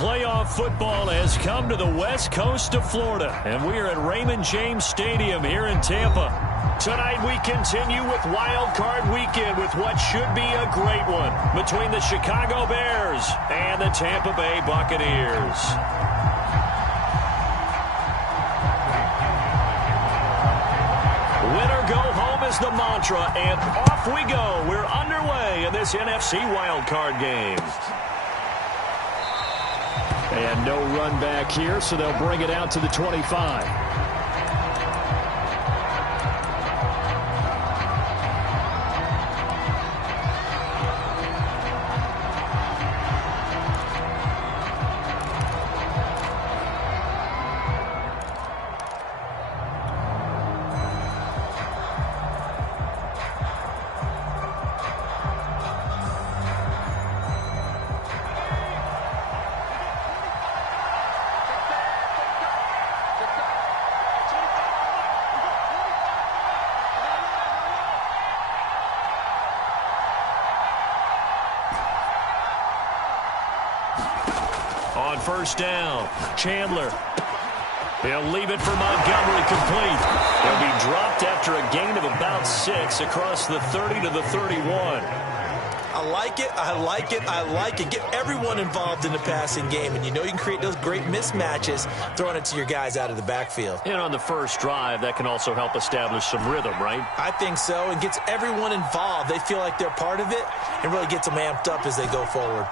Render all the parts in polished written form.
Playoff football has come to the west coast of Florida, and we are at Raymond James Stadium here in Tampa. Tonight we continue with Wild Card Weekend with what should be a great one between the Chicago Bears and the Tampa Bay Buccaneers. Winner go home is the mantra, and off we go. We're underway in this NFC Wild Card game. And no run back here, so they'll bring it out to the 25. On first down, Chandler. He'll leave it for Montgomery complete. He'll be dropped after a gain of about 6 across the 30 to the 31. I like it. I like it. I like it. Get everyone involved in the passing game, and you know you can create those great mismatches throwing it to your guys out of the backfield. And on the first drive, that can also help establish some rhythm, right? I think so, and gets everyone involved. They feel like they're part of it and really gets them amped up as they go forward.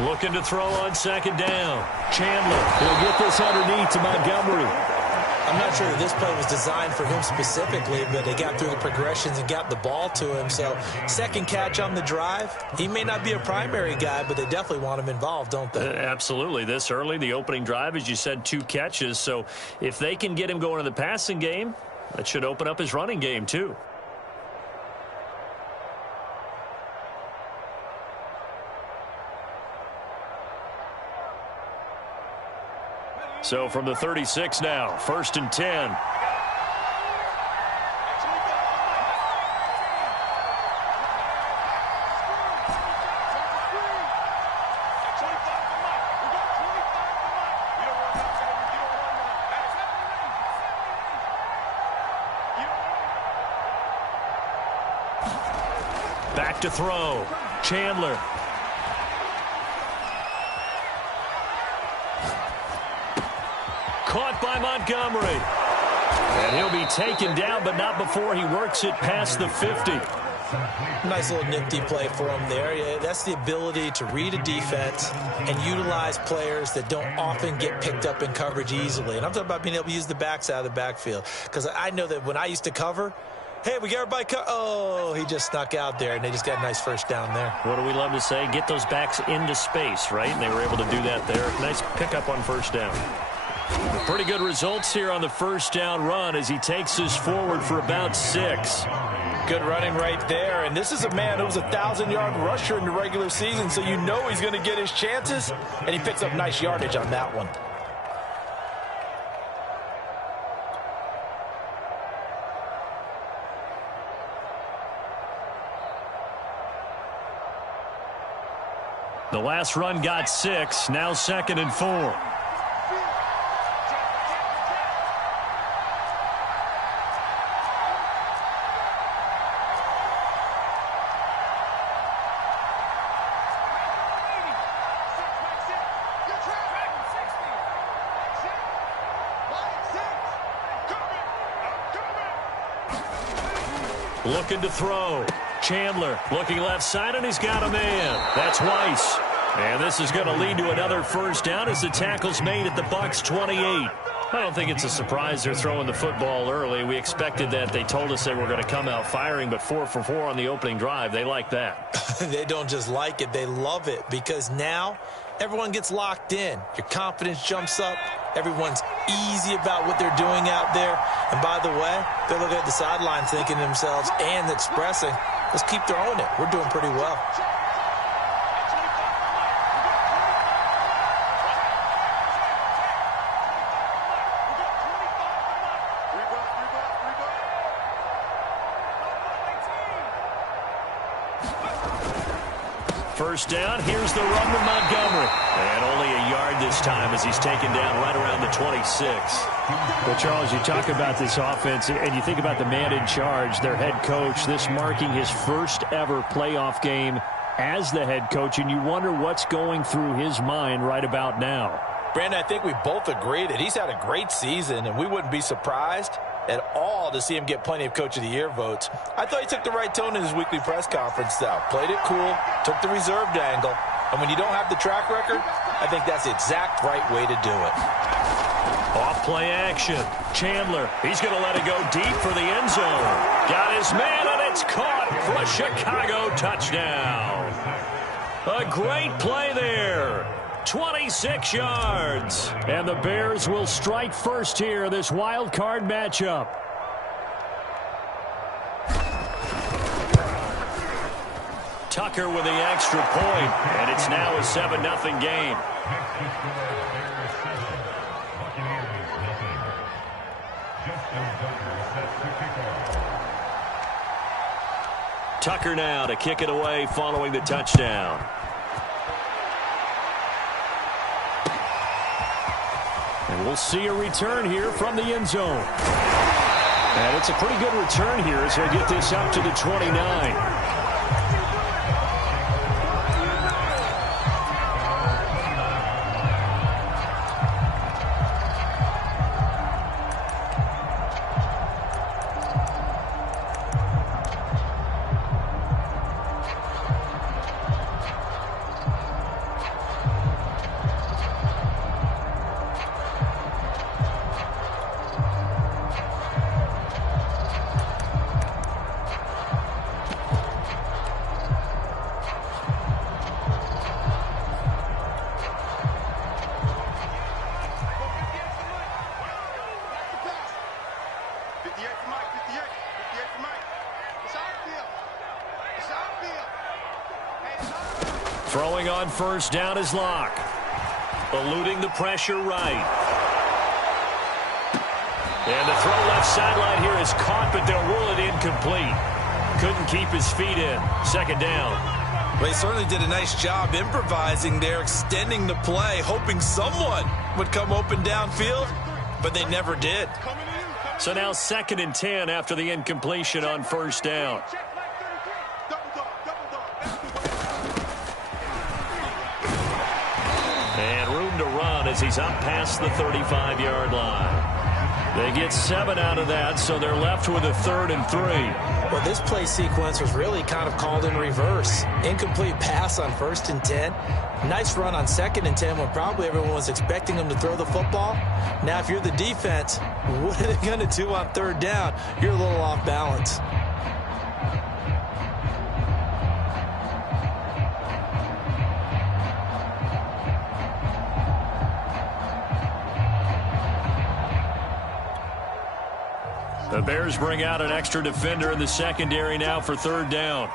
Looking to throw on second down. Chandler. He'll get this underneath to Montgomery. I'm not sure that this play was designed for him specifically, but they got through the progressions and got the ball to him. So second catch on the drive. He may not be a primary guy, but they definitely want him involved, don't they? Absolutely. This early, the opening drive, as you said, 2 catches. So if they can get him going in the passing game, that should open up his running game too. So from the 36 now, 1st and 10. Back to throw. Chandler. Caught by Montgomery. And he'll be taken down, but not before he works it past the 50. Nice little nifty play for him there. Yeah, that's the ability to read a defense and utilize players that don't often get picked up in coverage easily. And I'm talking about being able to use the backs out of the backfield. Because I know that when I used to cover, hey, we got everybody oh, he just snuck out there, and they just got a nice first down there. What do we love to say? Get those backs into space, right? And they were able to do that there. Nice pickup on first down. Pretty good results here on the first down run as he takes us forward for about 6. Good running right there. And this is a man who was a 1,000-yard rusher in the regular season, so you know he's going to get his chances, and he picks up nice yardage on that one. The last run got 6, now 2nd and 4. Looking to throw. Chandler looking left side, and he's got a man. That's Weiss. And this is going to lead to another first down as the tackle's made at the Bucs 28. I don't think it's a surprise they're throwing the football early. We expected that. They told us they were going to come out firing, but 4 for 4 on the opening drive. They like that. They don't just like it. They love it because now everyone gets locked in. Your confidence jumps up. Everyone's easy about what they're doing out there. And by the way, they're looking at the sidelines thinking to themselves and expressing, let's keep throwing it. We're doing pretty well. First down, here's the run with Montgomery. And only a yard this time as he's taken down right around the 26. Well, Charles, you talk about this offense, and you think about the man in charge, their head coach, this marking his first ever playoff game as the head coach, and you wonder what's going through his mind right about now. Brandon, I think we both agree that he's had a great season, and we wouldn't be surprised at all to see him get plenty of Coach of the Year votes. I thought he took the right tone in his weekly press conference, though. Played it cool, took the reserved angle, and when you don't have the track record, I think that's the exact right way to do it. Off play action. Chandler, he's going to let it go deep for the end zone. Got his man, and it's caught for a Chicago touchdown. A great play there. 26 yards. And the Bears will strike first here, this wild card matchup. Tucker with the extra point, and it's now a 7-0 game. Tucker now to kick it away following the touchdown. And we'll see a return here from the end zone. And it's a pretty good return here as they get this up to the 29. Throwing on first down is Locke. Eluding the pressure right. And the throw left sideline here is caught, but they'll rule it incomplete. Couldn't keep his feet in. Second down. Well, he certainly did a nice job improvising there, extending the play, hoping someone would come open downfield, but they never did. So now 2nd and 10 after the incompletion on first down. And room to run as he's up past the 35-yard line. They get 7 out of that, so they're left with a 3rd and 3. Well, this play sequence was really kind of called in reverse. Incomplete pass on 1st and 10. Nice run on 2nd and 10 when probably everyone was expecting them to throw the football. Now, if you're the defense, what are they going to do on 3rd down? You're a little off balance. The Bears bring out an extra defender in the secondary now for 3rd down.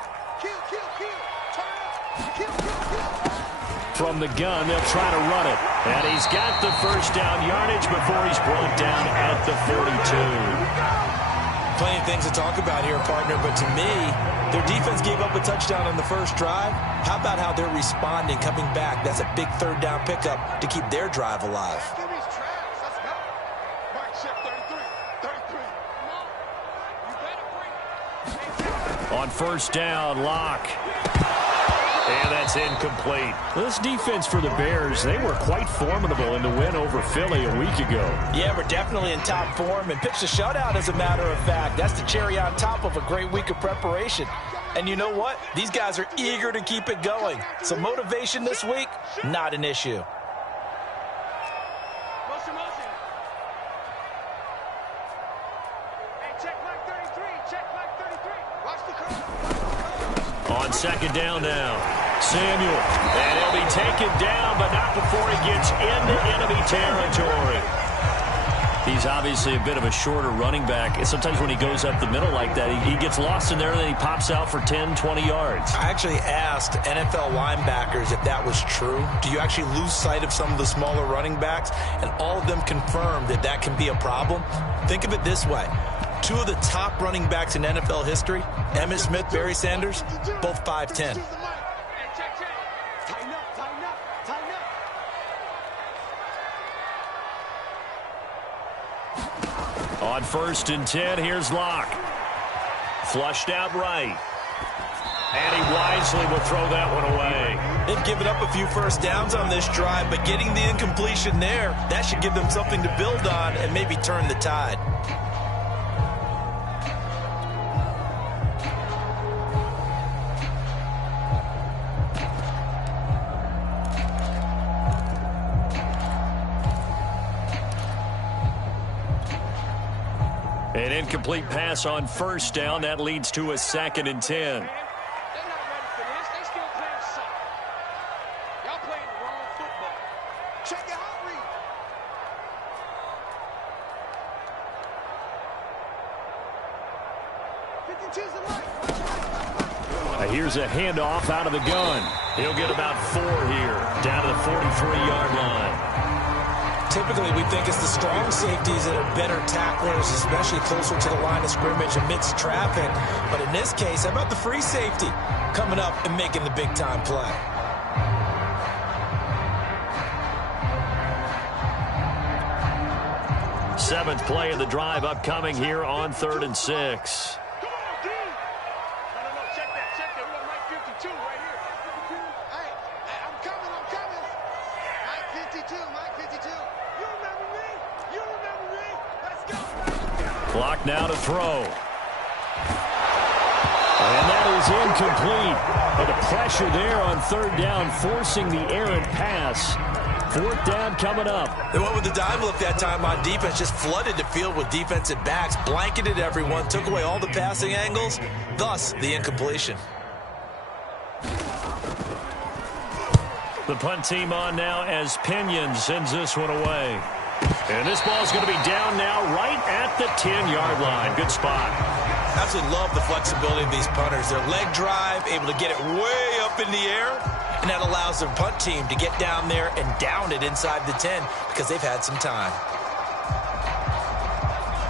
From the gun, they'll try to run it. And he's got the first down yardage before he's brought down at the 42. Plenty of things to talk about here, partner, but to me, their defense gave up a touchdown on the first drive. How about how they're responding, coming back? That's a big 3rd down pickup to keep their drive alive. On first down, Locke. And that's incomplete. This defense for the Bears, they were quite formidable in the win over Philly a week ago. Yeah, we're definitely in top form and pitched a shutout, as a matter of fact. That's the cherry on top of a great week of preparation. And you know what? These guys are eager to keep it going. So motivation this week, not an issue. On 2nd down now, Samuel. And he'll be taken down, but not before he gets into enemy territory. He's obviously a bit of a shorter running back. And sometimes when he goes up the middle like that, he gets lost in there, and then he pops out for 10, 20 yards. I actually asked NFL linebackers if that was true. Do you actually lose sight of some of the smaller running backs? And all of them confirmed that that can be a problem. Think of it this way. 2 of the top running backs in NFL history, Emmitt Smith, Barry Sanders, both 5'10". On 1st and 10, here's Locke. Flushed out right. And he wisely will throw that one away. They've given up a few first downs on this drive, but getting the incompletion there, that should give them something to build on and maybe turn the tide. An incomplete pass on 1st down. That leads to a 2nd and 10. Here's a handoff out of the gun. He'll get about 4 here, down to the 43-yard line. Typically, we think it's the strong safeties that are better tacklers, especially closer to the line of scrimmage amidst traffic. But in this case, how about the free safety coming up and making the big-time play? Seventh play of the drive upcoming here on 3rd and 6. Clock now to throw. And that is incomplete. But the pressure there on 3rd down, forcing the errant pass. 4th down coming up. They went with the dime look that time on defense, just flooded the field with defensive backs, blanketed everyone, took away all the passing angles, thus the incompletion. The punt team on now as Pinion sends this one away. And this ball's going to be down now right at the 10-yard line. Good spot. Absolutely love the flexibility of these punters. Their leg drive, able to get it way up in the air, and that allows their punt team to get down there and down it inside the 10 because they've had some time.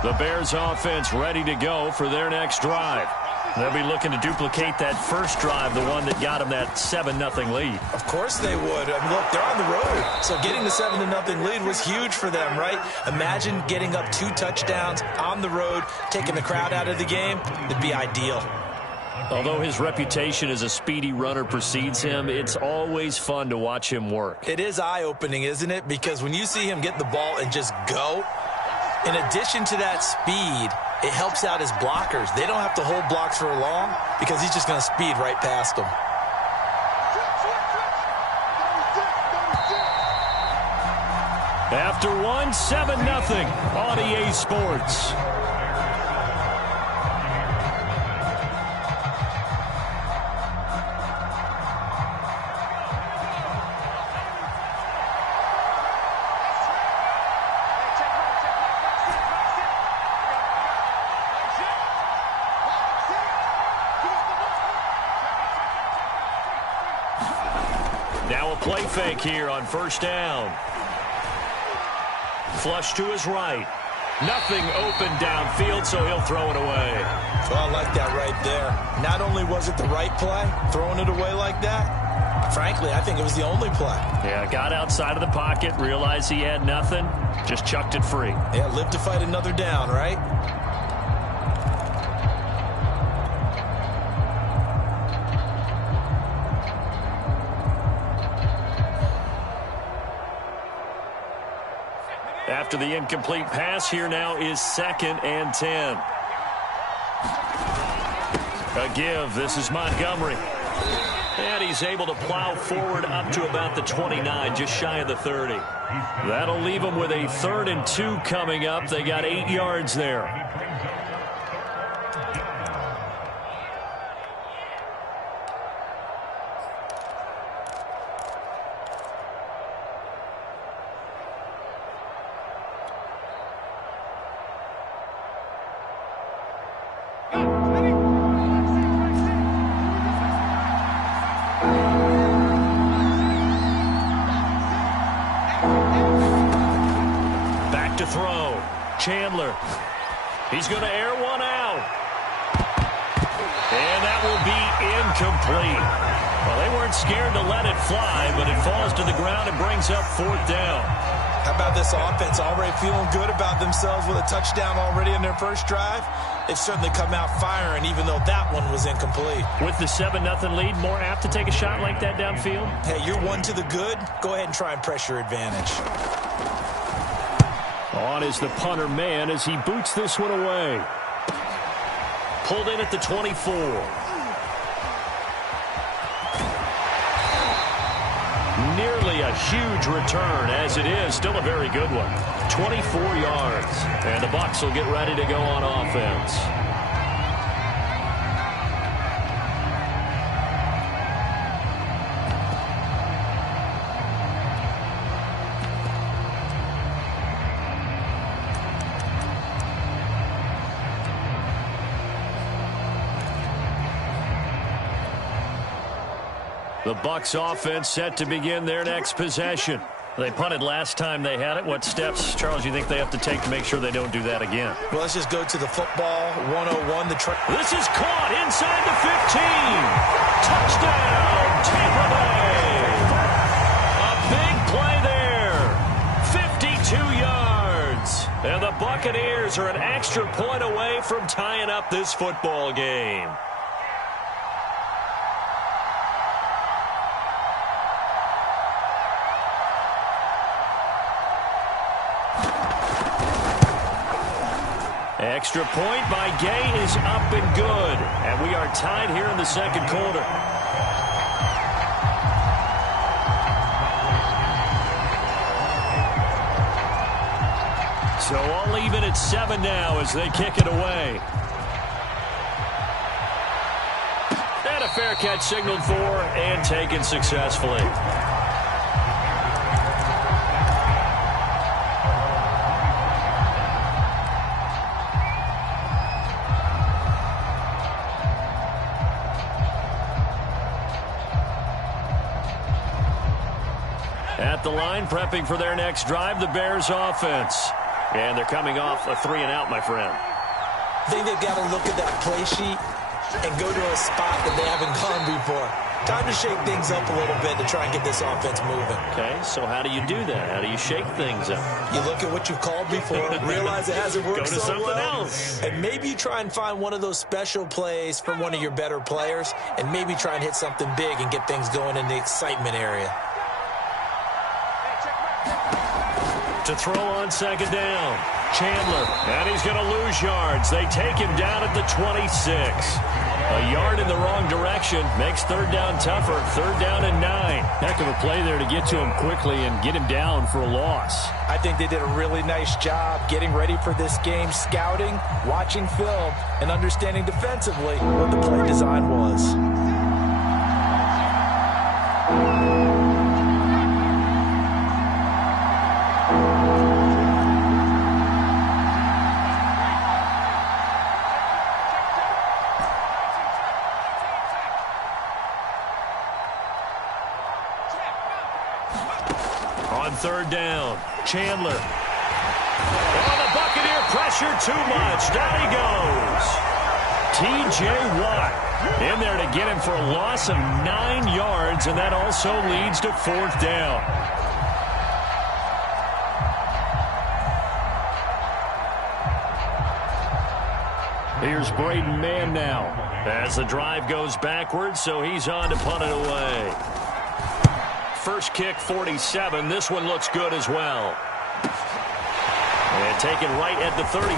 The Bears offense ready to go for their next drive. They'll be looking to duplicate that first drive, the one that got them that 7-0 lead. Of course they would. I mean, look, they're on the road. So getting the 7-0 lead was huge for them, right? Imagine getting up 2 touchdowns on the road, taking the crowd out of the game. It'd be ideal. Although his reputation as a speedy runner precedes him, it's always fun to watch him work. It is eye-opening, isn't it? Because when you see him get the ball and just go, in addition to that speed, it helps out his blockers. They don't have to hold blocks for long because he's just going to speed right past them. After 7-0 on EA Sports. Now a play fake here on 1st down. Flush to his right. Nothing open downfield, so he'll throw it away. Well, I like that right there. Not only was it the right play, throwing it away like that, frankly, I think it was the only play. Yeah, got outside of the pocket, realized he had nothing, just chucked it free. Yeah, live to fight another down, right? After the incomplete pass, here now is 2nd and 10. A give. This is Montgomery. And he's able to plow forward up to about the 29, just shy of the 30. That'll leave them with a 3rd and 2 coming up. They got 8 yards there. Chandler. He's going to air one out. And that will be incomplete. Well, they weren't scared to let it fly, but it falls to the ground and brings up 4th down. How about this offense already feeling good about themselves with a touchdown already in their first drive? They've certainly come out firing, even though that one was incomplete. With the 7-0 lead, more apt to take a shot like that downfield? Hey, you're one to the good. Go ahead and try and press your advantage. On is the punter man as he boots this one away. Pulled in at the 24. Nearly a huge return, as it is still a very good one. 24 yards, and the Bucs will get ready to go on offense. The Bucs offense set to begin their next possession. They punted last time they had it. What steps, Charles, you think they have to take to make sure they don't do that again? Well, let's just go to the football 101. This is caught inside the 15. Touchdown, Tampa Bay. A big play there. 52 yards. And the Buccaneers are an extra point away from tying up this football game. Extra point by Gay is up and good. And we are tied here in the second quarter. So all even at 7 now as they kick it away. And a fair catch signaled for and taken successfully. At the line, prepping for their next drive, the Bears offense. And they're coming off a 3-and-out, my friend. I think they've got to look at that play sheet and go to a spot that they haven't gone before. Time to shake things up a little bit to try and get this offense moving. Okay, so how do you do that? How do you shake things up? You look at what you've called before, realize it hasn't worked go to so something well, else. and maybe you try and find one of those special plays from one of your better players, and maybe try and hit something big and get things going in the excitement area. To throw on second down, Chandler, and he's going to lose yards. They take him down at the 26. A yard in the wrong direction makes third down tougher. Third down and 9. Heck of a play there to get to him quickly and get him down for a loss. I think they did a really nice job getting ready for this game, scouting, watching film, and understanding defensively what the play design was. Third down, Chandler. Oh, the Buccaneer pressure too much. Down he goes. T.J. Watt in there to get him for a loss of 9 yards, and that also leads to fourth down. Here's Braden Mann now. As the drive goes backwards, so he's on to punt it away. First kick, 47. This one looks good as well. And taken right at the 35.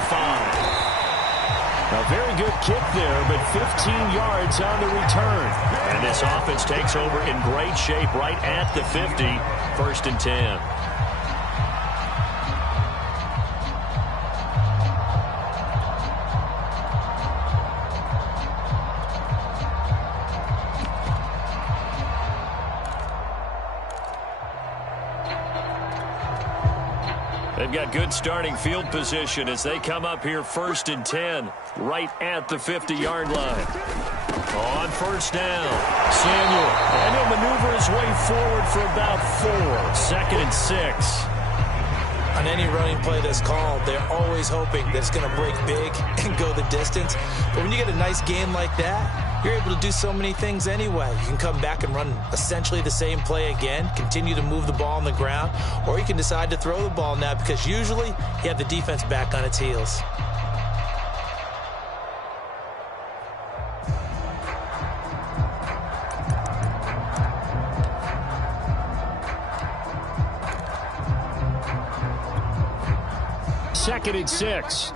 A very good kick there, but 15 yards on the return. And this offense takes over in great shape right at the 50. First and 10. They've got good starting field position as they come up here first and 10, right at the 50-yard line. On first down, Samuel. And he'll maneuver his way forward for about 4. Second and 6. On any running play that's called, they're always hoping that it's going to break big and go the distance. But when you get a nice gain like that, you're able to do so many things anyway. You can come back and run essentially the same play again, continue to move the ball on the ground, or you can decide to throw the ball now because usually you have the defense back on its heels. Second and 6.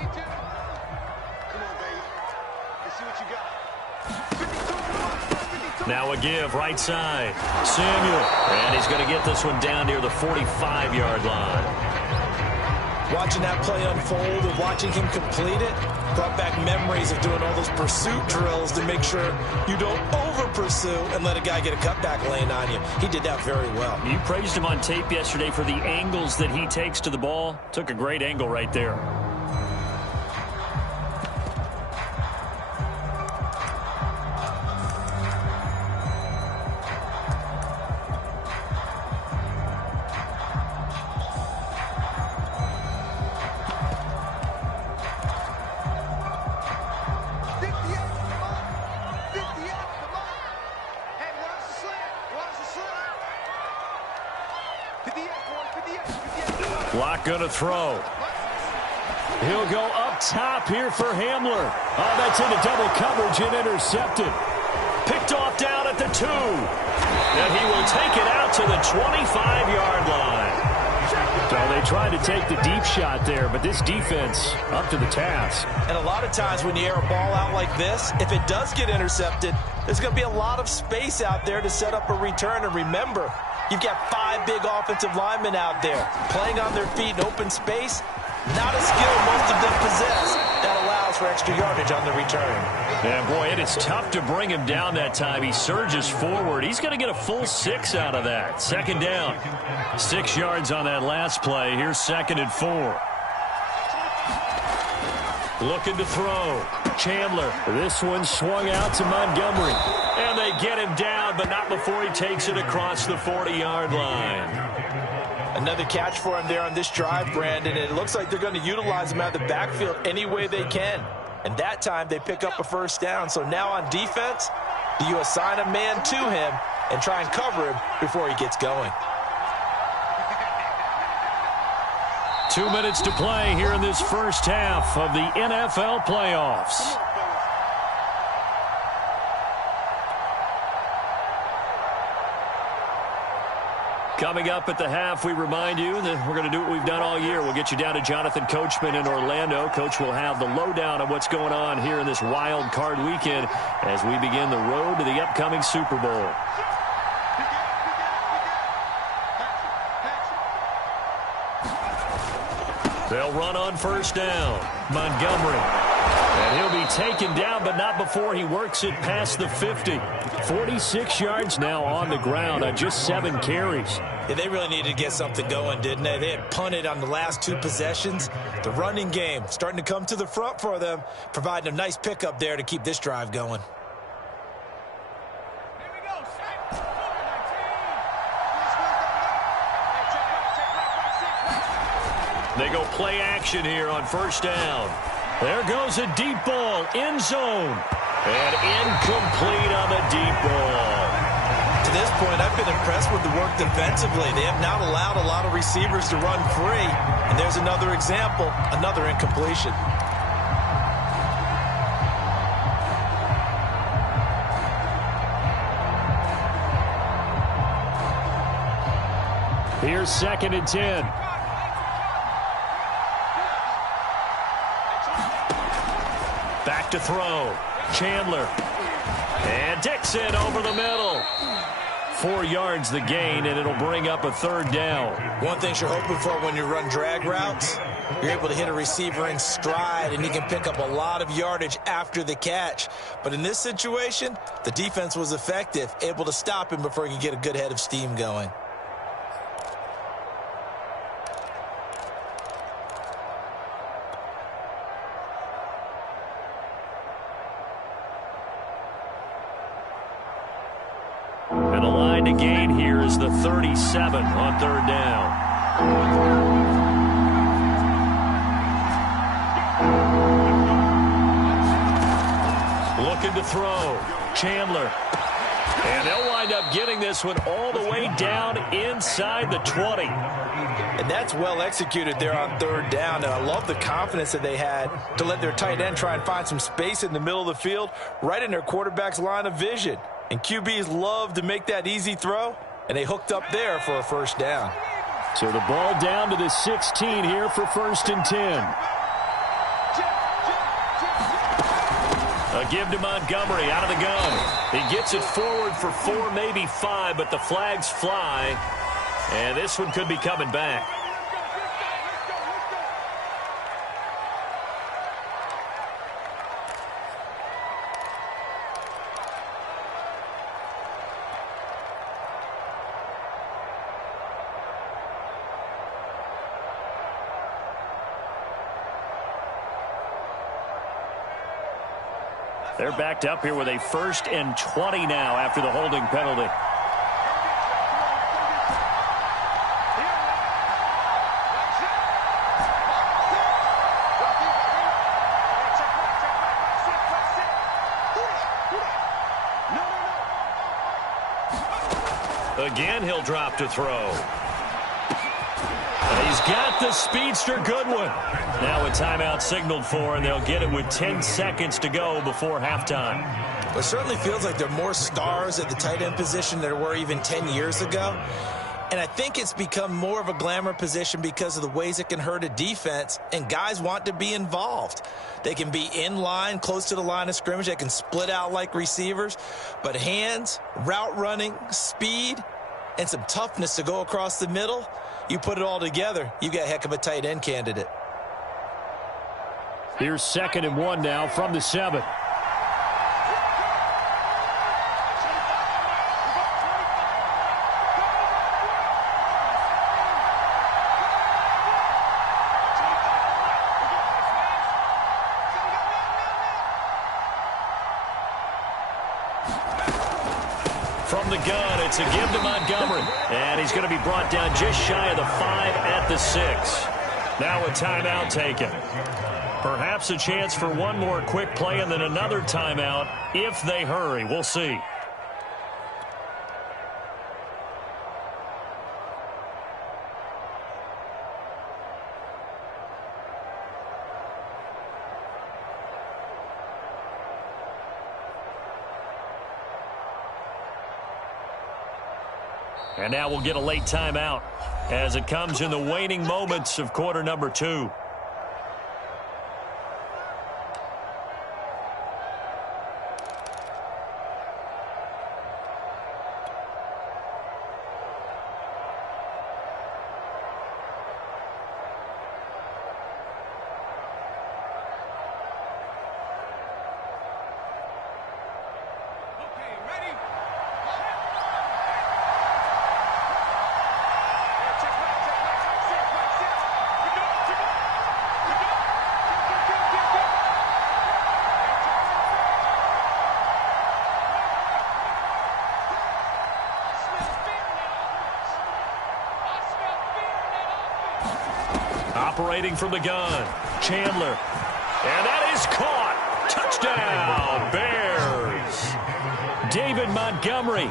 Now a give, right side. Samuel. And he's going to get this one down near the 45-yard line. Watching that play unfold and watching him complete it brought back memories of doing all those pursuit drills to make sure you don't over-pursue and let a guy get a cutback lane on you. He did that very well. You praised him on tape yesterday for the angles that he takes to the ball. Took a great angle right there. Block going to throw. He'll go up top here for Hamler. Oh, that's into double coverage and intercepted. Picked off down at the 2. And he will take it out to the 25-yard line. So they tried to take the deep shot there, but this defense up to the task. And a lot of times when you air a ball out like this, if it does get intercepted, there's going to be a lot of space out there to set up a return. And remember, you've got 5 big offensive linemen out there playing on their feet in open space. Not a skill most of them possess that allows for extra yardage on the return. And boy, it is tough to bring him down that time. He surges forward. He's going to get a full 6 out of that. Second down. 6 yards on that last play. Here's 2nd and 4. Looking to throw. Chandler. This one swung out to Montgomery. And they get him down, but not before he takes it across the 40-yard line. Another catch for him there on this drive, Brandon. And it looks like they're going to utilize him out of the backfield any way they can. And that time they pick up a first down. So now on defense, do you assign a man to him and try and cover him before he gets going? 2 minutes to play here in this first half of the NFL playoffs. Coming up at the half, we remind you that we're going to do what we've done all year. We'll get you down to Jonathan Coachman in Orlando. Coach will have the lowdown on what's going on here in this wild card weekend as we begin the road to the upcoming Super Bowl. They'll run on first down. Montgomery. And he'll be taken down, but not before he works it past the 50. 46 yards now on the ground on just 7 carries. Yeah, they really needed to get something going, didn't they? They had punted on the last 2 possessions. The running game starting to come to the front for them, providing a nice pickup there to keep this drive going. They go play action here on first down. There goes a deep ball, end zone. And incomplete on the deep ball. To this point, I've been impressed with the work defensively. They have not allowed a lot of receivers to run free. And there's another example, another incompletion. Here's 2nd and 10. Back to throw. Chandler. And Dixon over the middle. 4 yards the gain, and it'll bring up a 3rd down. One thing you're hoping for when you run drag routes, you're able to hit a receiver in stride, and he can pick up a lot of yardage after the catch. But in this situation, the defense was effective, able to stop him before he could get a good head of steam going. To gain here is the 37 on 3rd down. to throw. Chandler. And they'll wind up getting this one all the way down inside the 20. And that's well executed there on third down. And I love the confidence that they had to let their tight end try and find some space in the middle of the field, right in their quarterback's line of vision. And QBs love to make that easy throw, and they hooked up there for a first down. So the ball down to the 16 here for 1st and 10. A give to Montgomery out of the gun. He gets it forward for 4, maybe 5, but the flags fly. And this one could be coming back. They're backed up here with a 1st and 20 now after the holding penalty. Again, he'll drop to throw. And he's got the speedster Goodwin. Now a timeout signaled for, and they'll get it with 10 seconds to go before halftime. Well, it certainly feels like there are more stars at the tight end position than there were even 10 years ago. And I think it's become more of a glamour position because of the ways it can hurt a defense, and guys want to be involved. They can be in line, close to the line of scrimmage. They can split out like receivers. But hands, route running, speed, and some toughness to go across the middle, you put it all together, you got a heck of a tight end candidate. Here's 2nd and 1 now from the 7. From the gun, it's a give to Montgomery. And he's going to be brought down just shy of the 5 at the 6. Now a timeout taken. Perhaps a chance for one more quick play and then another timeout if they hurry. We'll see. And now we'll get a late timeout as it comes in the waning moments of quarter number 2. Operating from the gun, Chandler. And that is caught. Touchdown, Bears. David Montgomery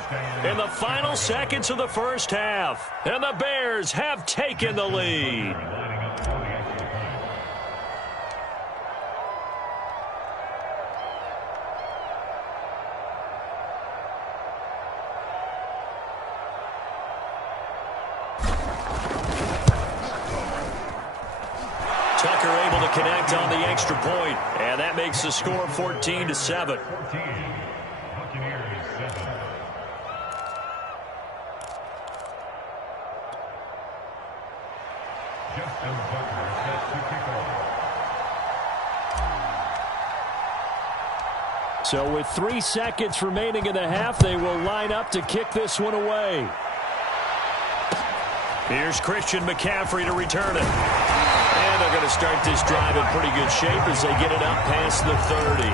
in the final seconds of the first half. And the Bears have taken the lead. Tucker able to connect on the extra point, and that makes the score 14-7. So with 3 seconds remaining in the half, they will line up to kick this one away. Here's Christian McCaffrey to return it. And they're going to start this drive in pretty good shape as they get it up past the 30.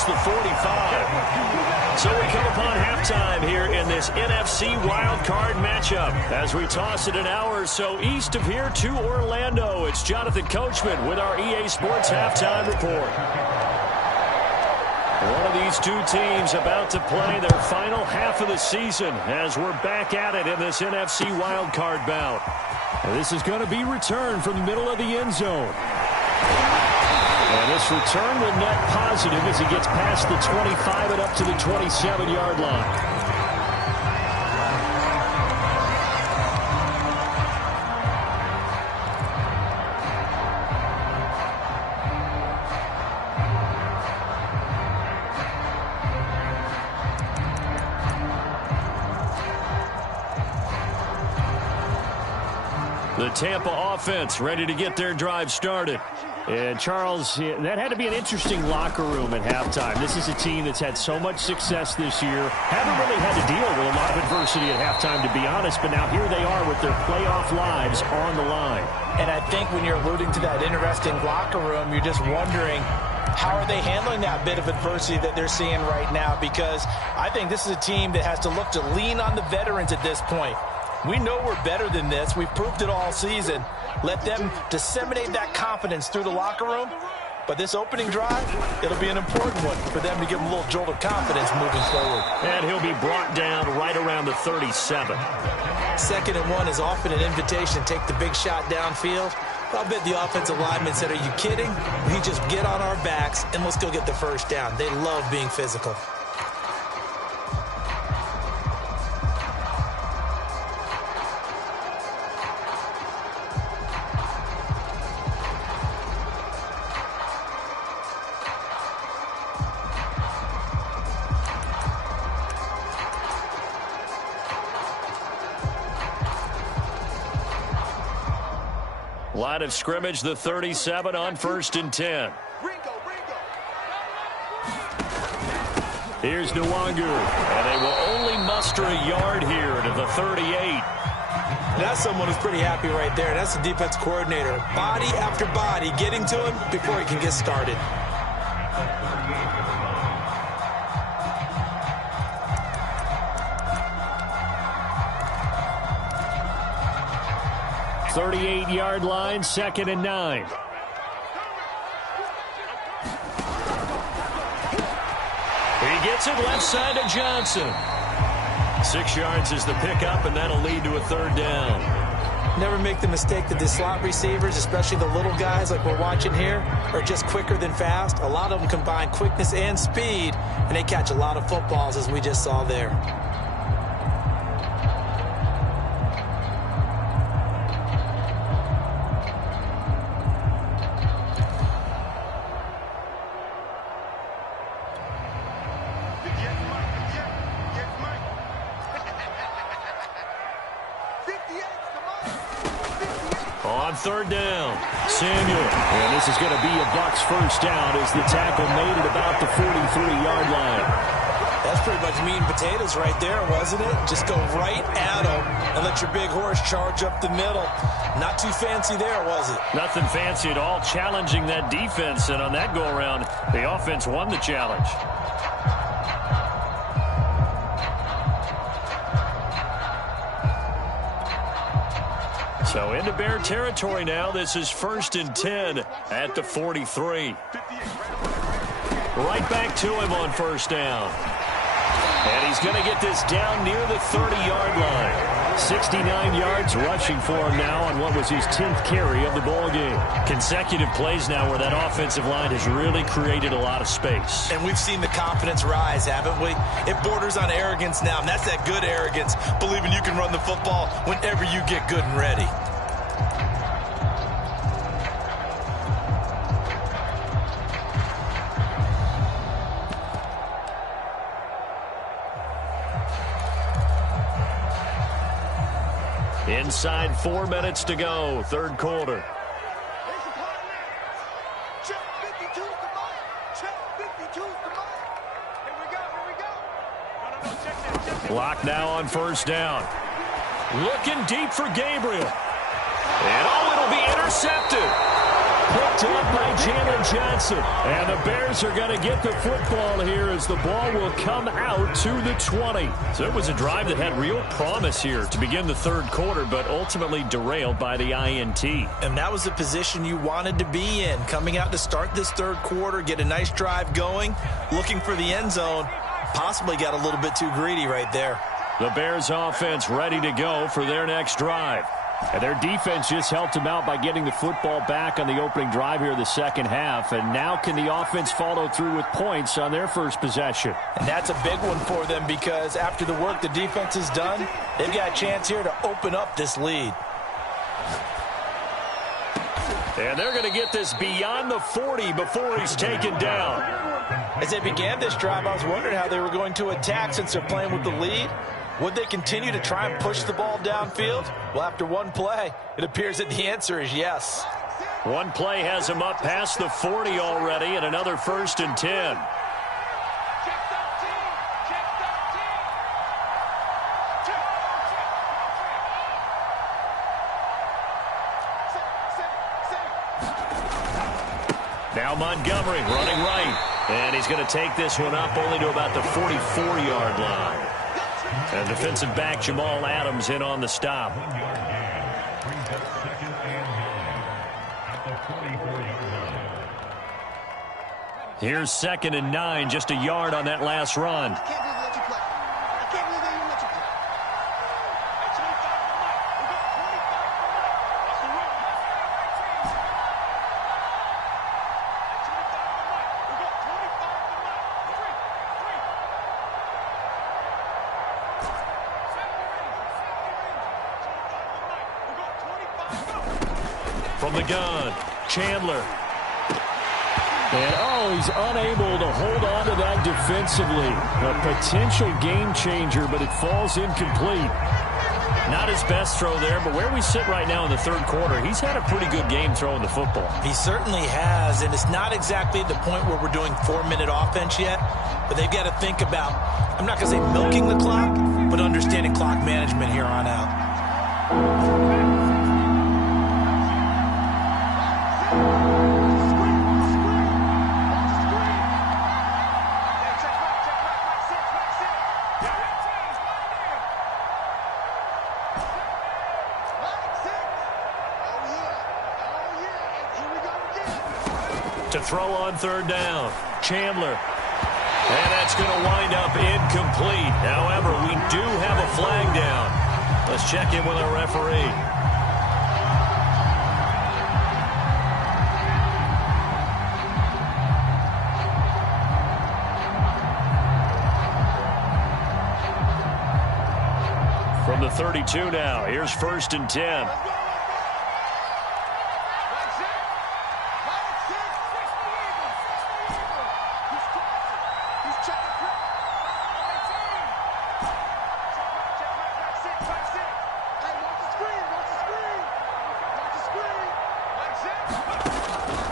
across the 45. So we come upon halftime here in this NFC wildcard matchup. As we toss it an hour or so east of here to Orlando, it's Jonathan Coachman with our EA Sports Halftime Report. One of these two teams about to play their final half of the season as we're back at it in this NFC wildcard bout. This is going to be returned from the middle of the end zone. And this return will net positive as he gets past the 25 and up to the 27-yard line. The Tampa offense ready to get their drive started. And, Charles, that had to be an interesting locker room at halftime. This is a team that's had so much success this year. Haven't really had to deal with a lot of adversity at halftime, to be honest. But now here they are with their playoff lives on the line. And I think when you're alluding to that interesting locker room, you're just wondering, how are they handling that bit of adversity that they're seeing right now? Because I think this is a team that has to look to lean on the veterans at this point. We know we're better than this. We've proved it all season. Let them disseminate that confidence through the locker room. But this opening drive, it'll be an important one for them to give them a little jolt of confidence moving forward. And he'll be brought down right around the 37. 2nd and 1 is often an invitation to take the big shot downfield. I'll bet the offensive lineman said, are you kidding? We just get on our backs and let's go get the first down. They love being physical. Line of scrimmage, the 37 on 1st and 10. Here's Nwangu, and they will only muster a yard here to the 38. That's someone who's pretty happy right there. That's the defense coordinator. Body after body getting to him before he can get started. .38-yard line, 2nd and 9. He gets it left side to Johnson. 6 yards is the pickup, and that'll lead to a 3rd down. Never make the mistake that the slot receivers, especially the little guys like we're watching here, are just quicker than fast. A lot of them combine quickness and speed, and they catch a lot of footballs, as we just saw there. On 3rd down, Samuel. And this is going to be a Bucs first down as the tackle made at about the 43-yard line. That's pretty much meat and potatoes right there, wasn't it? Just go right at them and let your big horse charge up the middle. Not too fancy there, was it? Nothing fancy at all, challenging that defense. And on that go-around, the offense won the challenge. So into Bear territory now. This is 1st and 10 at the 43. Right back to him on 1st down. And he's going to get this down near the 30-yard line. 69 yards rushing for him now on what was his 10th carry of the ball game. Consecutive plays now where that offensive line has really created a lot of space. And we've seen the confidence rise, haven't we? It borders on arrogance now, and that's that good arrogance, believing you can run the football whenever you get good and ready. Inside 4 minutes to go, 3rd quarter. Block now on 1st down. Looking deep for Gabriel. And it'll be intercepted. picked up by Jalen Johnson. And the Bears are going to get the football here as the ball will come out to the 20. So it was a drive that had real promise here to begin the third quarter, but ultimately derailed by the INT. And that was the position you wanted to be in, coming out to start this third quarter, get a nice drive going, looking for the end zone. Possibly got a little bit too greedy right there. The Bears offense ready to go for their next drive. And their defense just helped them out by getting the football back on the opening drive here in the second half. And now can the offense follow through with points on their first possession? And that's a big one for them because after the work the defense has done, they've got a chance here to open up this lead. And they're going to get this beyond the 40 before he's taken down. As they began this drive, I was wondering how they were going to attack since they're playing with the lead. Would they continue to try and push the ball downfield? Well, after one play, it appears that the answer is yes. One play has him up past the 40 already, and another 1st and 10. Now Montgomery running right, and he's going to take this one up only to about the 44-yard line. And defensive back Jamal Adams in on the stop. Here's 2nd and 9, just a yard on that last run. From the gun, Chandler. And, he's unable to hold on to that defensively. A potential game changer, but it falls incomplete. Not his best throw there, but where we sit right now in the third quarter, he's had a pretty good game throwing the football. He certainly has, and it's not exactly at the point where we're doing 4-minute offense yet, but they've got to think about, I'm not going to say milking the clock, but understanding clock management here on out. To throw on 3rd down, Chandler. And that's going to wind up incomplete. However, we do have a flag down. Let's check in with our referee. From the 32 now, here's 1st and 10.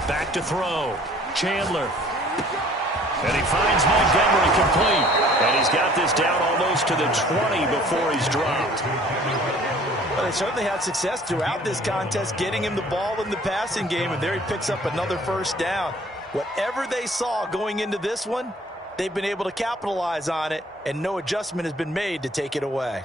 Back to throw. Chandler. And he finds Montgomery complete. And he's got this down almost to the 20 before he's dropped. Well, they certainly had success throughout this contest, getting him the ball in the passing game, and there he picks up another 1st down. Whatever they saw going into this one, they've been able to capitalize on it, and no adjustment has been made to take it away.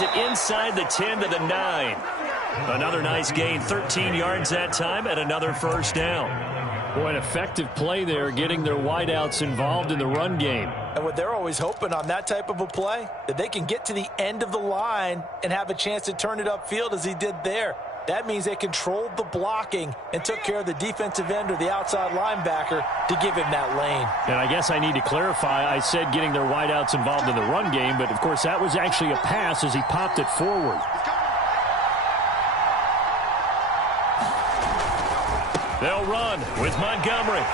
It inside the 10 to the 9. Another nice gain, 13 yards that time, and another 1st down. Boy, an effective play there, getting their wideouts involved in the run game. And what they're always hoping on that type of a play, that they can get to the end of the line and have a chance to turn it upfield as he did there. That means they controlled the blocking and took care of the defensive end or the outside linebacker to give him that lane. And I guess I need to clarify, I said getting their wideouts involved in the run game, but of course that was actually a pass as he popped it forward. They'll run with Montgomery.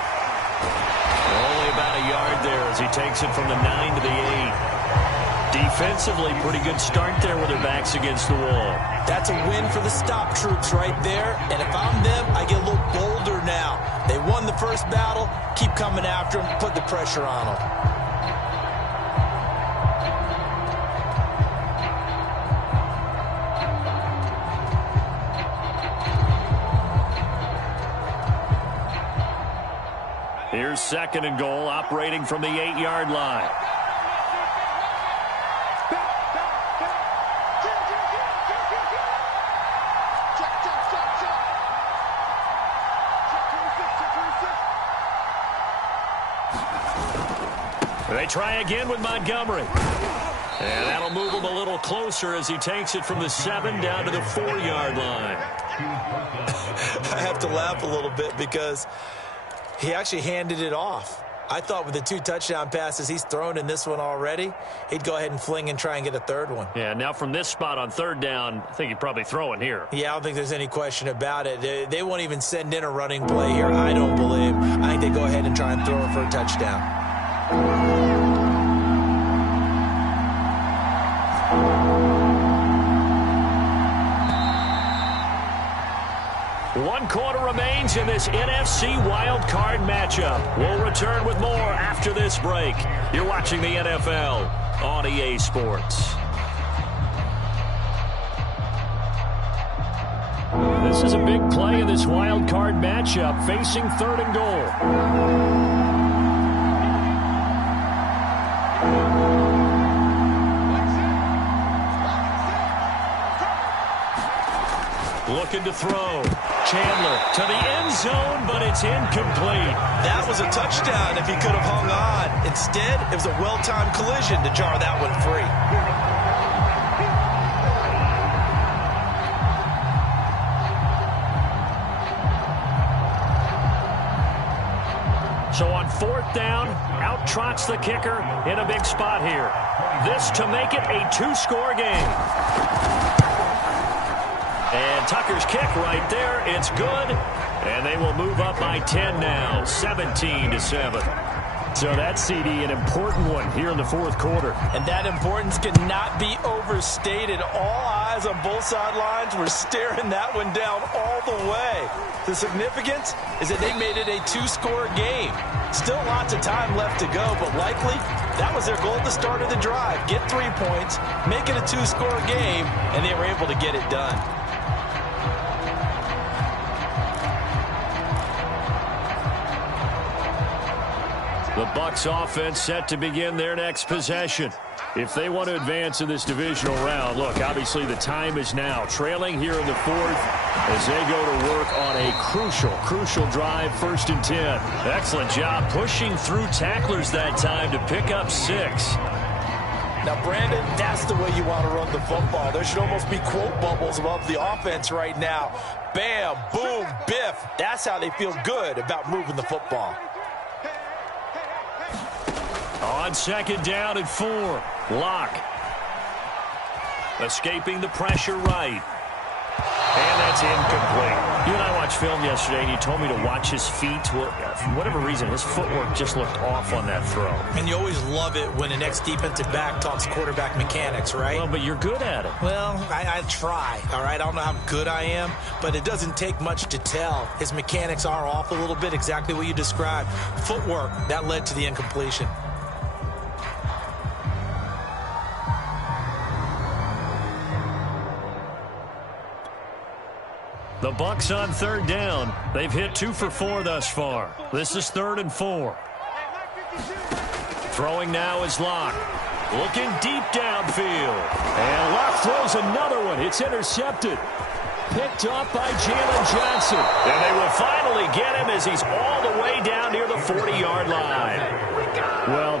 Only about a yard there as he takes it from the 9 to the 8. Defensively, pretty good start there with their backs against the wall. That's a win for the stop troops right there. And if I'm them, I get a little bolder now. They won the first battle. Keep coming after them. Put the pressure on them. Here's 2nd and goal, operating from the 8-yard line. They try again with Montgomery. And that'll move him a little closer as he takes it from the 7 down to the 4-yard line. I have to laugh a little bit because he actually handed it off. I thought with the 2 touchdown passes he's thrown in this one already, he'd go ahead and fling and try and get a 3rd one. Yeah, now from this spot on 3rd down, I think he'd probably throw it here. Yeah, I don't think there's any question about it. They won't even send in a running play here, I don't believe. I think they go ahead and try and throw it for a touchdown. One quarter remains in this NFC Wild Card matchup. We'll return with more after this break. You're watching the NFL on EA Sports. This is a big play in this Wild Card matchup, facing 3rd and goal. Looking to throw. Chandler to the end zone, but it's incomplete. That was a touchdown if he could have hung on. Instead, it was a well-timed collision to jar that one free. So on 4th down, out trots the kicker in a big spot here. This to make it a 2-score game. And Tucker's kick right there. It's good. And they will move up by 10 now, 17-7. So that, CD, an important one here in the 4th quarter. And that importance cannot be overstated. All eyes on both sidelines were staring that one down all the way. The significance is that they made it a 2-score game. Still lots of time left to go, but likely that was their goal at the start of the drive. Get 3 points, make it a 2-score game, and they were able to get it done. The Bucs offense set to begin their next possession. If they want to advance in this divisional round, look, obviously the time is now. Trailing here in the 4th as they go to work on a crucial drive, 1st and 10. Excellent job pushing through tacklers that time to pick up 6. Now, Brandon, that's the way you want to run the football. There should almost be quote bubbles above the offense right now. Bam, boom, biff. That's how they feel good about moving the football. On 2nd down and 4. Lock. Escaping the pressure right. And that's incomplete. You and I watched film yesterday, and you told me to watch his feet. Well, for whatever reason, his footwork just looked off on that throw. And you always love it when the next defensive back talks quarterback mechanics, right? Well, but you're good at it. Well, I try, all right? I don't know how good I am, but it doesn't take much to tell. His mechanics are off a little bit, exactly what you described. Footwork, that led to the incompletion. The Bucs on 3rd down. They've hit 2 for 4 thus far. This is 3rd and 4. Throwing now is Locke. Looking deep downfield. And Locke throws another one. It's intercepted. Picked up by Jalen Johnson. And they will finally get him as he's all the way down near the 40-yard line. Well,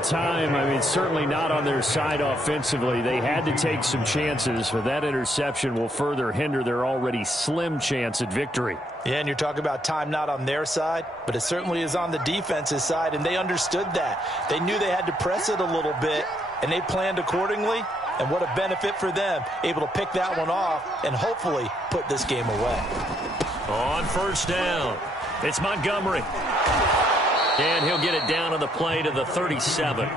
certainly not on their side offensively. They had to take some chances, but that interception will further hinder their already slim chance at victory. Yeah, and you're talking about time not on their side, but it certainly is on the defense's side, and they understood that. They knew they had to press it a little bit, and they planned accordingly, and what a benefit for them, able to pick that one off and hopefully put this game away. On 1st down, it's Montgomery. And he'll get it down on the play to the 37.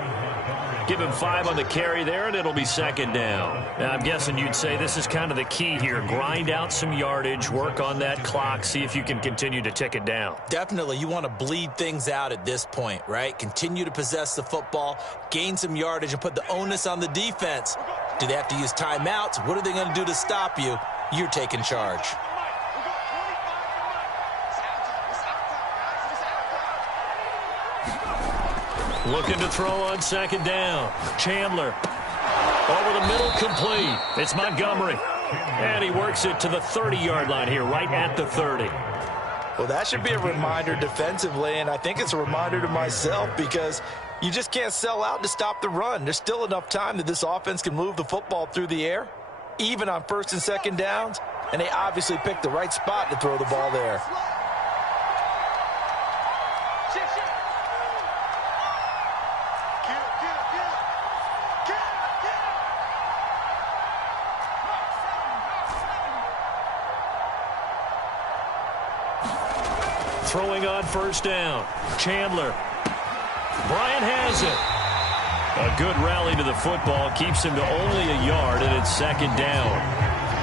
Give him 5 on the carry there, and it'll be second down. Now, I'm guessing you'd say this is kind of the key here. Grind out some yardage, work on that clock, see if you can continue to tick it down. Definitely. You want to bleed things out at this point, right? Continue to possess the football, gain some yardage, and put the onus on the defense. Do they have to use timeouts? What are they going to do to stop you? You're taking charge. Looking to throw on second down. Chandler. Over the middle, complete. It's Montgomery. And he works it to the 30-yard line here, right at the 30. Well, that should be a reminder defensively, and I think it's a reminder to myself because you just can't sell out to stop the run. There's still enough time that this offense can move the football through the air, even on first and second downs, and they obviously picked the right spot to throw the ball there. Throwing on first down. Chandler. Bryant has it. A good rally to the football. Keeps him to only a yard, and it's second down.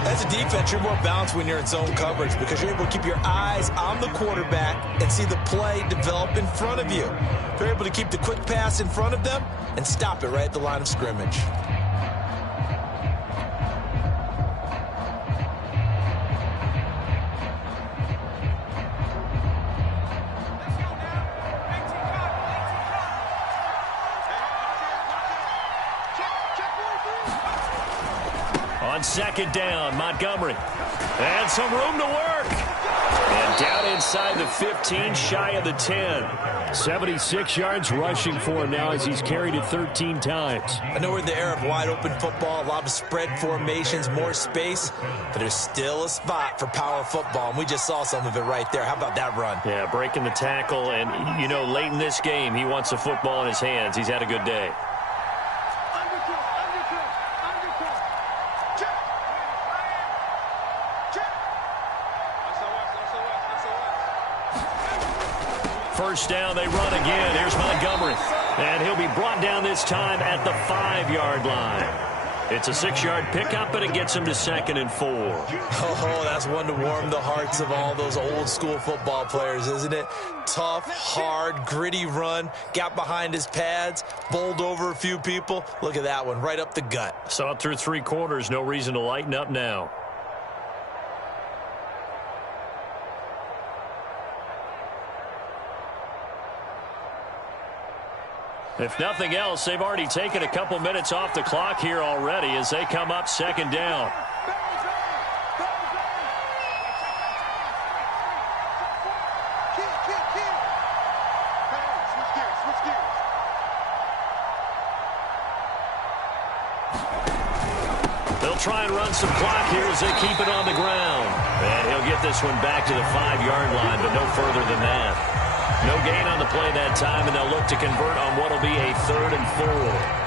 As a defense, you're more balanced when you're in zone coverage because you're able to keep your eyes on the quarterback and see the play develop in front of you. You're able to keep the quick pass in front of them and stop it right at the line of scrimmage. On second down, Montgomery. And some room to work. And down inside the 15, shy of the 10. 76 yards rushing for him now as he's carried it 13 times. I know we're in the era of wide-open football, a lot of spread formations, more space, but there's still a spot for power football, and we just saw some of it right there. How about that run? Yeah, breaking the tackle, and, you know, late in this game, he wants the football in his hands. He's had a good day. First down, they run again. Here's Montgomery. And he'll be brought down this time at the 5-yard line. It's a 6-yard pickup, but it gets him to 2nd and 4. Oh, that's one to warm the hearts of all those old-school football players, isn't it? Tough, hard, gritty run. Got behind his pads, bowled over a few people. Look at that one, right up the gut. Saw it through 3 quarters. No reason to lighten up now. If nothing else, they've already taken a couple minutes off the clock here already as they come up second down. They'll try and run some clock here as they keep it on the ground. And he'll get this one back to the 5-yard line, but no further than that. No gain on the play that time, and they'll look to convert on what will be a 3rd and 4.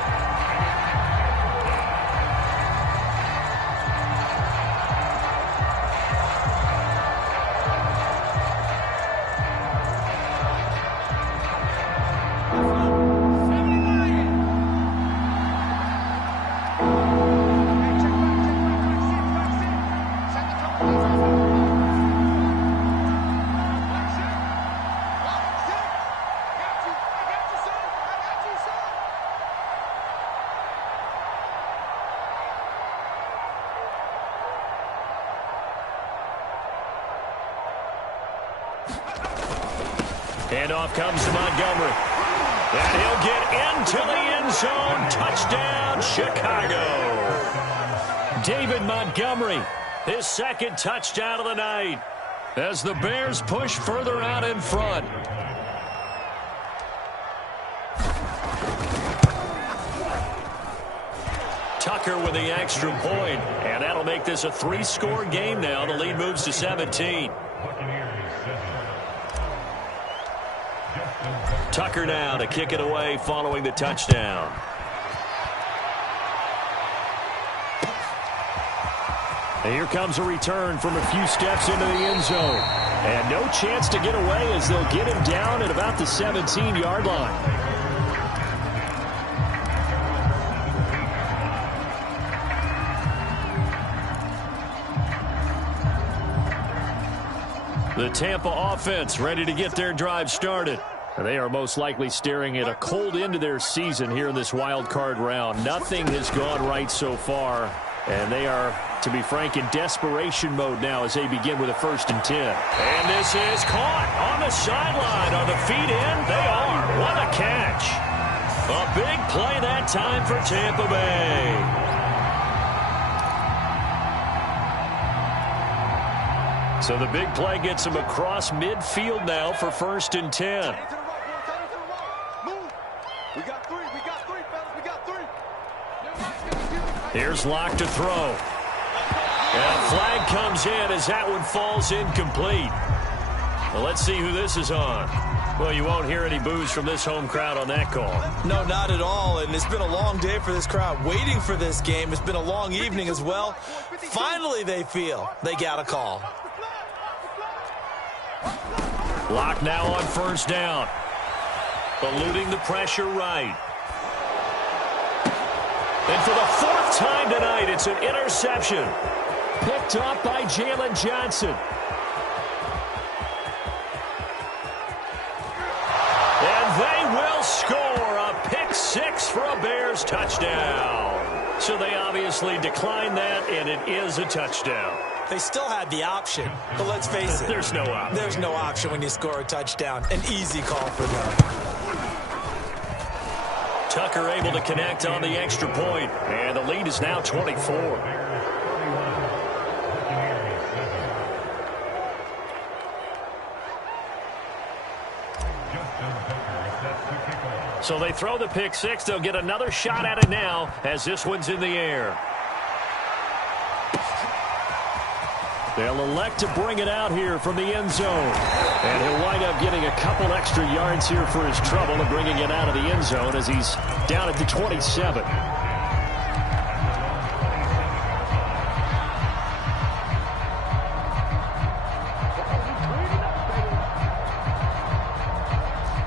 Handoff comes to Montgomery. And he'll get into the end zone. Touchdown, Chicago. David Montgomery, his 2nd touchdown of the night as the Bears push further out in front. Tucker with the extra point, and that'll make this a 3-score game now. The lead moves to 17. Tucker now to kick it away following the touchdown. And here comes a return from a few steps into the end zone. And no chance to get away as they'll get him down at about the 17-yard line. The Tampa offense ready to get their drive started. They are most likely staring at a cold end to their season here in this wild card round. Nothing has gone right so far, and they are, to be frank, in desperation mode now as they begin with a 1st and 10. And this is caught on the sideline. Are the feet in? They are. What a catch. A big play that time for Tampa Bay. So the big play gets him across midfield now for 1st and 10. Here's Locke to throw. And a flag comes in as that one falls incomplete. Well, let's see who this is on. Well, you won't hear any boos from this home crowd on that call. No, not at all. And it's been a long day for this crowd waiting for this game. It's been a long evening as well. Finally, they feel they got a call. Locke now on 1st down. Eluding the pressure right. And for the 4th time tonight, it's an interception. Picked up by Jalen Johnson. And they will score a pick 6 for a Bears touchdown. So they obviously declined that, and it is a touchdown. They still had the option, but let's face it. There's no option. There's no option when you score a touchdown. An easy call for them. Tucker able to connect on the extra point, and the lead is now 24. So they throw the pick 6. They'll get another shot at it now as this one's in the air. They'll elect to bring it out here from the end zone. And he'll wind up getting a couple extra yards here for his trouble and bringing it out of the end zone as he's down at the 27.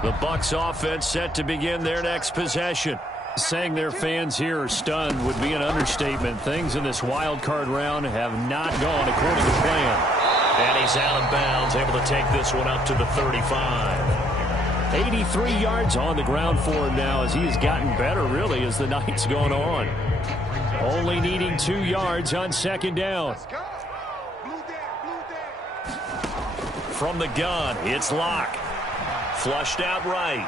The Bucs offense set to begin their next possession. Saying their fans here are stunned would be an understatement. Things in this wild card round have not gone according to plan. And he's out of bounds, able to take this one up to the 35. 83 yards on the ground for him now as he has gotten better, really, as the night's gone on. Only needing 2 yards on 2nd down. From the gun, it's Locke. Flushed out right.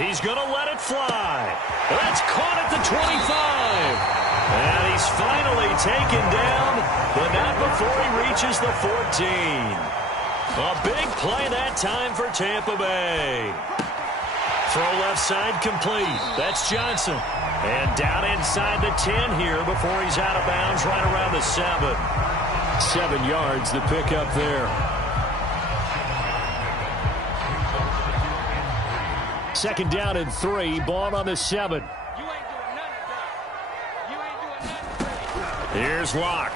He's going to let it fly. That's caught at the 25. And he's finally taken down, but not before he reaches the 14. A big play that time for Tampa Bay. Throw left side complete. That's Johnson. And down inside the 10 here before he's out of bounds right around the 7. 7 yards, the pickup there. 2nd down and 3. Ball on the 7. Here's Locke.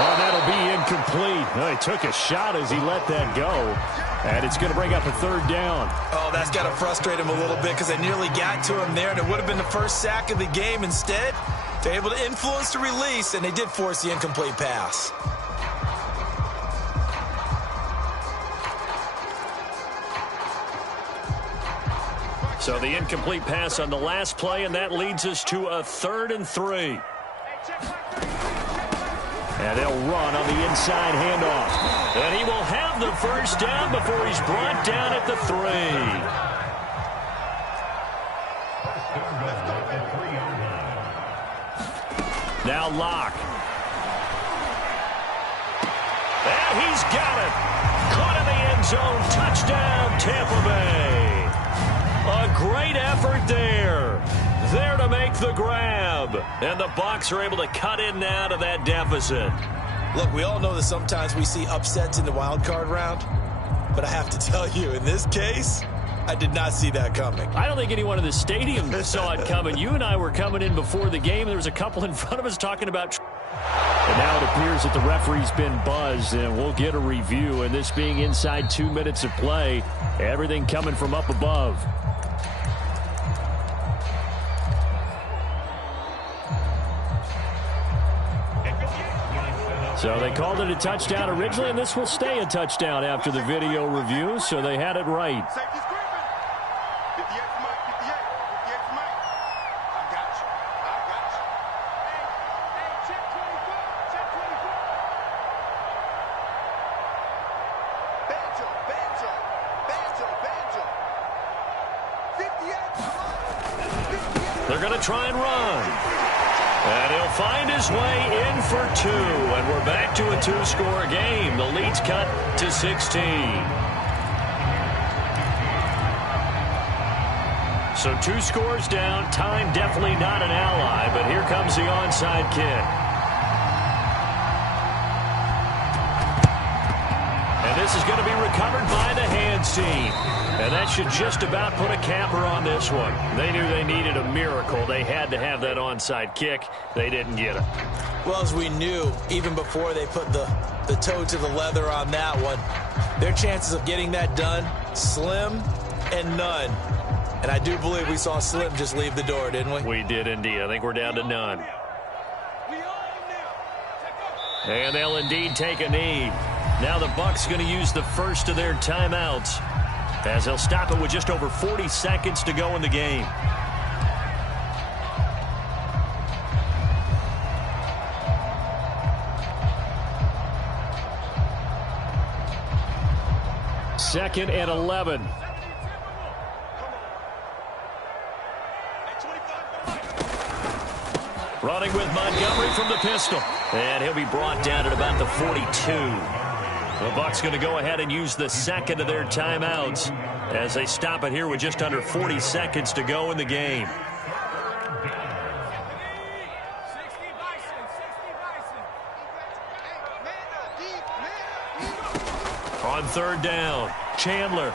Oh, that'll be incomplete. Well, he took a shot as he let that go. And it's going to bring up a 3rd down. Oh, that's got to frustrate him a little bit because they nearly got to him there, and it would have been the first sack of the game. Instead, they're able to influence the release, and they did force the incomplete pass. So the incomplete pass on the last play, and that leads us to a 3rd and 3. And they'll run on the inside handoff. And he will have the 1st down before he's brought down at the 3. Now Locke. And he's got it. Caught in the end zone. Touchdown, Tampa Bay. A great effort there. There to make the grab. And the Bucs are able to cut in now to that deficit. Look, we all know that sometimes we see upsets in the wild card round. But I have to tell you, in this case, I did not see that coming. I don't think anyone in the stadium saw it coming. You and I were coming in before the game. There was a couple in front of us talking about... And now it appears that the referee's been buzzed, and we'll get a review. And this being inside 2 minutes of play, everything coming from up above. So they called it a touchdown originally, and this will stay a touchdown after the video review, so they had it right. They're going to try and run. And he'll find his way in for 2. And we're back to a 2-score game. The lead's cut to 16. So 2 scores down. Time definitely not an ally. But here comes the onside kick. And this is going to be recovered by the hands team. And that should just about put a capper on this one. They knew they needed a miracle. They had to have that onside kick. They didn't get it. Well, as we knew, even before they put the toe to the leather on that one, their chances of getting that done, slim and none. And I do believe we saw Slim just leave the door, didn't we? We did indeed. I think we're down to none. And they'll indeed take a knee. Now the Bucs going to use the first of their timeouts, as they'll stop it with just over 40 seconds to go in the game. Second and 11. Running with Montgomery from the pistol. And he'll be brought down at about the 42. The Bucs going to go ahead and use the second of their timeouts as they stop it here with just under 40 seconds to go in the game. On third down, Chandler.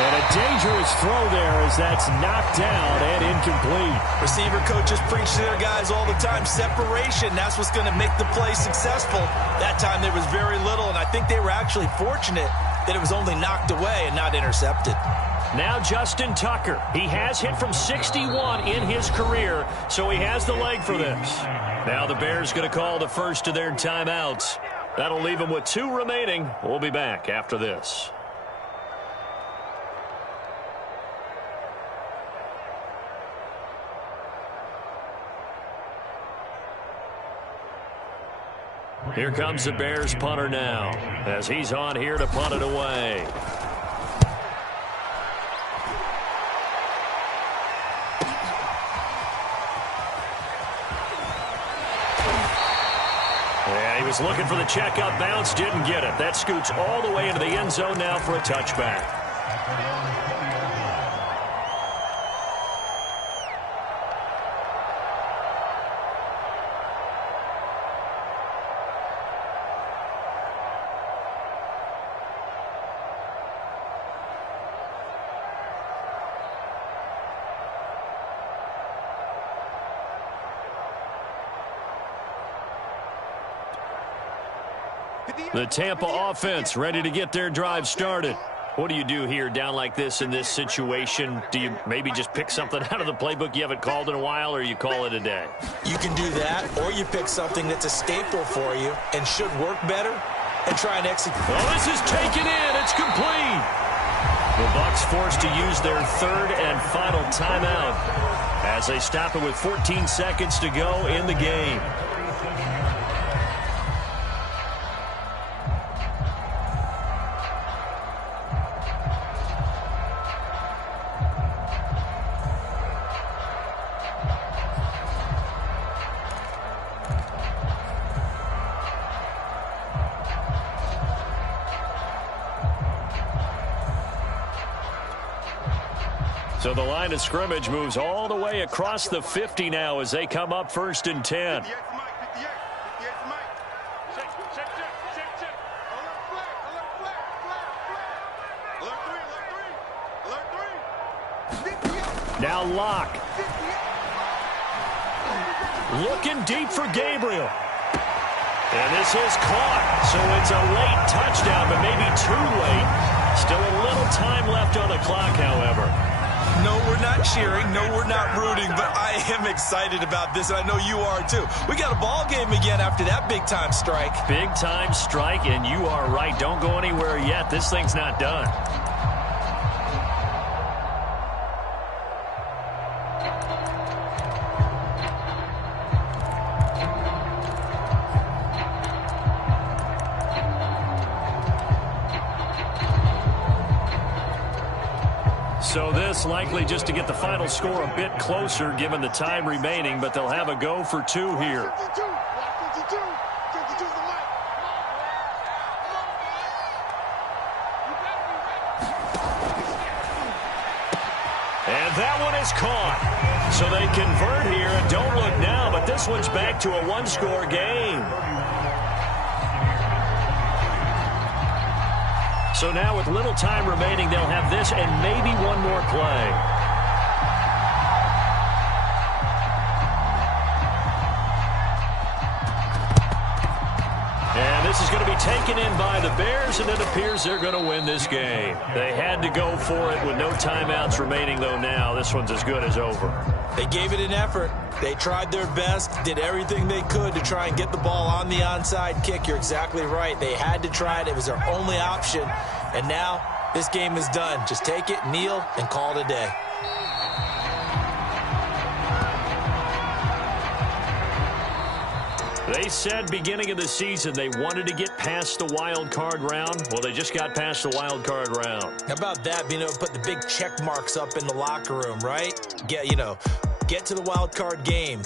And a dangerous throw there as that's knocked down and incomplete. Receiver coaches preach to their guys all the time. Separation, that's what's going to make the play successful. That time there was very little, and I think they were actually fortunate that it was only knocked away and not intercepted. Now Justin Tucker. He has hit from 61 in his career, so he has the leg for this. Now the Bears going to call the first of their timeouts. That'll leave them with 2 remaining. We'll be back after this. Here comes the Bears punter now, as he's on here to punt it away. Yeah, he was looking for the checkup bounce, didn't get it. That scoots all the way into the end zone now for a touchback. The Tampa offense ready to get their drive started. What do you do here down like this in this situation? Do you maybe just pick something out of the playbook you haven't called in a while, or you call it a day? You can do that, or you pick something that's a staple for you and should work better and try and execute. Oh, this is taken in. It's complete. The Bucs forced to use their third and final timeout as they stop it with 14 seconds to go in the game. So the line of scrimmage moves all the way across the 50 now as they come up 1st and 10. Now Locke. Looking deep for Gabriel. And this is caught. So it's a late touchdown, but maybe too late. Still a little time left on the clock, however. No, we're not cheering. No, we're not rooting, but I am excited about this, and I know you are too. We got a ball game again after that big-time strike. Big-time strike, and you are right. Don't go anywhere yet. This thing's not done. So this likely just to get the final score a bit closer given the time remaining, but they'll have a go for two here. And that one is caught. So they convert here, and don't look now, but this one's back to a one-score game. So now with little time remaining, they'll have this and maybe one more play. And this is going to be taken in by the Bears, and it appears they're going to win this game. They had to go for it with no timeouts remaining, though now this one's as good as over. They gave it an effort. They tried their best, did everything they could to try and get the ball on the onside kick. You're exactly right. They had to try it. It was their only option. And now this game is done. Just take it, kneel, and call it a day. They said beginning of the season they wanted to get past the wild card round. Well, they just got past the wild card round. How about that? Being able to put the big check marks up in the locker room, right? Get to the wild card game.